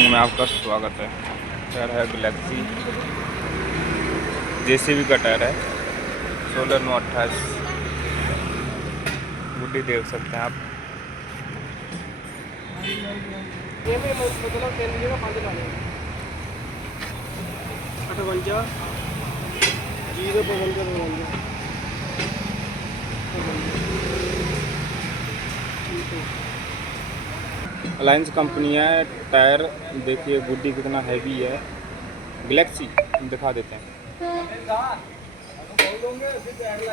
Blog में आपका स्वागत है। टायर है गैलेक्सी, जेसीबी का टायर है, 16/9/28। गुड्डी देख सकते हैं आप। अलायंस कंपनी है। टायर देखिए, गुड्डी कितना हैवी है। गैलेक्सी दिखा देते हैं।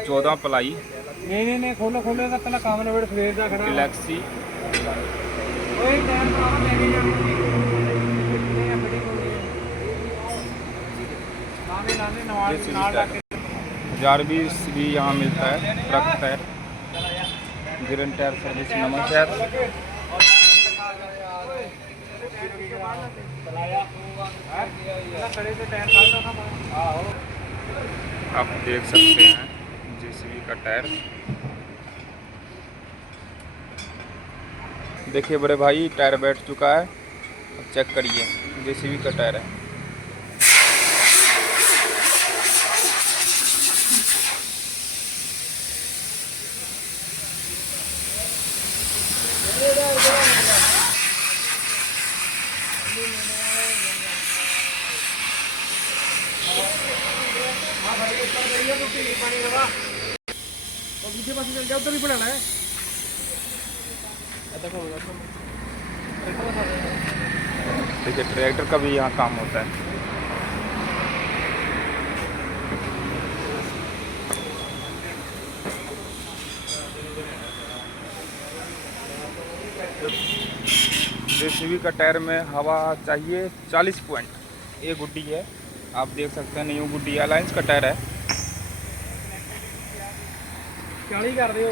14 प्लाई नहीं खोलो का पहला काम ने बड़े सवेर दा खड़ा गैलेक्सी। ओए टाइम पावा मैंने लाने नाल लाके 1020 भी यहाँ मिलता है। ट्रक टायर, गिरन टायर सर्विस, नमस्कार। आप देख सकते हैं जेसीबी का टायर। देखिए बड़े भाई, टायर बैठ चुका है। अब चेक करिए, जेसीबी का टायर है। दूसरे पास चल जाओ, उधर भी बनाना है। देखिए ट्रैक्टर का भी यहाँ काम होता है। जेसीबी का टायर में हवा चाहिए 40 पॉइंट। ये गुड्डी है, आप देख सकते हैं। न्यू गुड्डी, अलायंस का टायर है। 40 कर रहे हो।